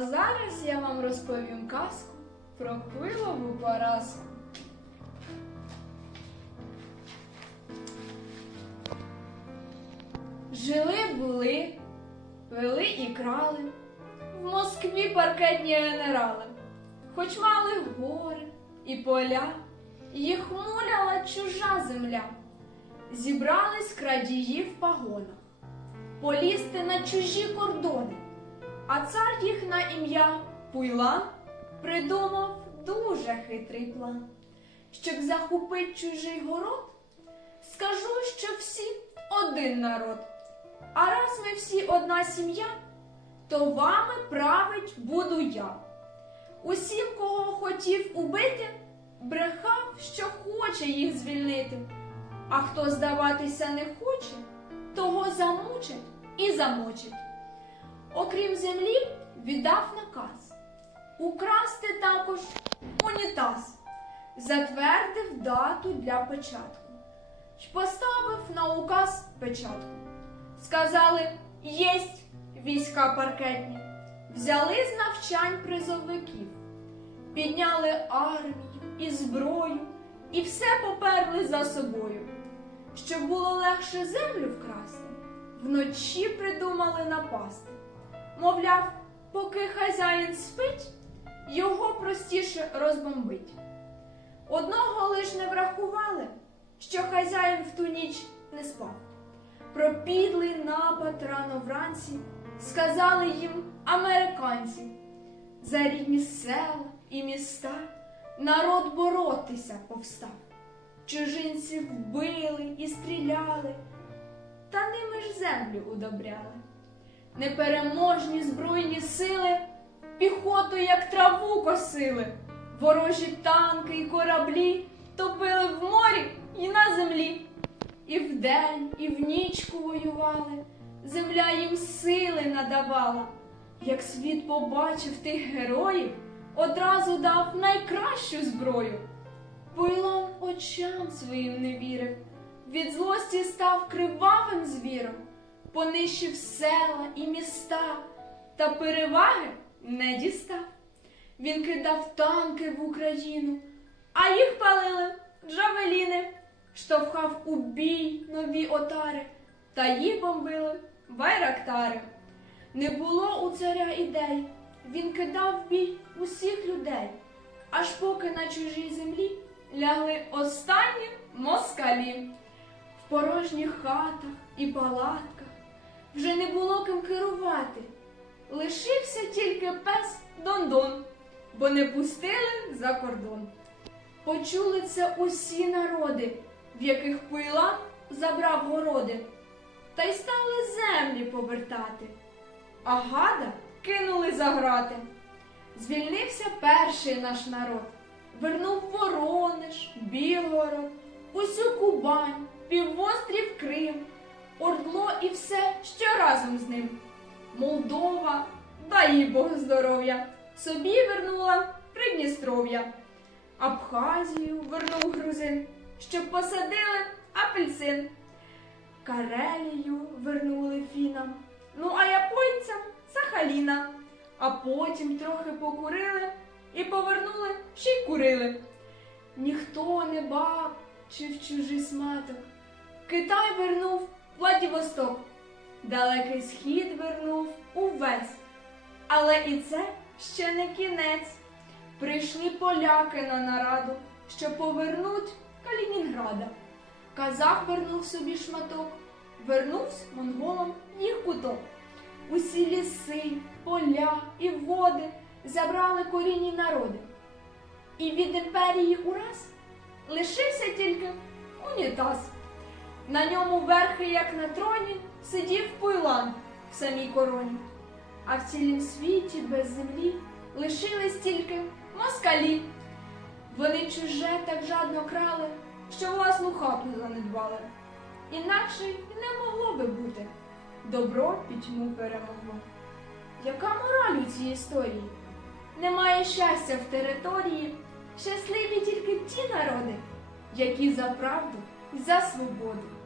А зараз я вам розповім казку про пилову Параску. Жили були, пили і крали, в Москві паркетні генерали, хоч мали гори і поля, їх муляла чужа земля. Зібрались крадії в пагонах, полізти на чужі кордони. А цар їх на ім'я Пуйлан придумав дуже хитрий план. Щоб захопить чужий город, скажу, що всі один народ. А раз ми всі одна сім'я, то вами править буду я. Усім, кого хотів убити, брехав, що хоче їх звільнити. А хто здаватися не хоче, того замучать і замочать. Окрім землі, віддав наказ украсти також унітаз, затвердив дату для початку, й поставив на указ печатку. Сказали єсть війська паркетні, взяли з навчань призовиків, підняли армію і зброю, і все поперли за собою. Щоб було легше землю вкрасти, вночі придумали напасти. Мовляв, поки хазяїн спить, його простіше розбомбить. Одного лиш не врахували, що хазяїн в ту ніч не спав. Про підлий напад рано вранці сказали їм американці. За рідні села і міста народ боротися повстав. Чужинців били і стріляли, та ними ж землю удобряли. Непереможні збройні сили піхоту, як траву косили, ворожі танки й кораблі топили в морі і на землі. І вдень, і в нічку воювали, земля їм сили надавала. Як світ побачив тих героїв, одразу дав найкращу зброю. Пилон очам своїм не вірив, від злості став кривавим звіром, понищив села і міста, та переваги не дістав. Він кидав танки в Україну, а їх палили джавеліни, штовхав у бій нові отари, та їх бомбили байрактари. Не було у царя ідей, він кидав в бій усіх людей, аж поки на чужій землі лягли останні москалі. В порожніх хатах і палатках вже не було ким керувати. Лишився тільки пес Дондон, бо не пустили за кордон. Почули це усі народи, в яких пила забрав городи, та й стали землі повертати, а гада кинули за грати. Звільнився перший наш народ, вернув Воронеж, Білгород, усю Кубань, півострів Крим, Ордло і все, разом з ним. Молдова, дай їй Бог здоров'я, собі вернула Придністров'я. Абхазію вернув грузин, щоб посадили апельсин. Карелію вернули фінам, ну а японцям Сахаліна. А потім трохи покурили і повернули, ще й курили. Ніхто не бачив чужий сматок. Китай вернув Владивосток, далекий схід вернув увесь. Але і це ще не кінець. Прийшли поляки на нараду, що повернуть Калінінграда. Казах вернув собі шматок, вернув монголам їх куток. Усі ліси, поля і води забрали корінні народи. І від імперії ураз лишився тільки унітаз. На ньому верхи, як на троні, сидів пуйлан в самій короні. А в цілім світі без землі лишились тільки москалі. Вони чуже так жадно крали, що власну хату занедбали. Інакше й не могло би бути. Добро пітьму перемогло. Яка мораль у цій історії? Немає щастя в території, щасливі тільки ті народи, які за правду і за свободу.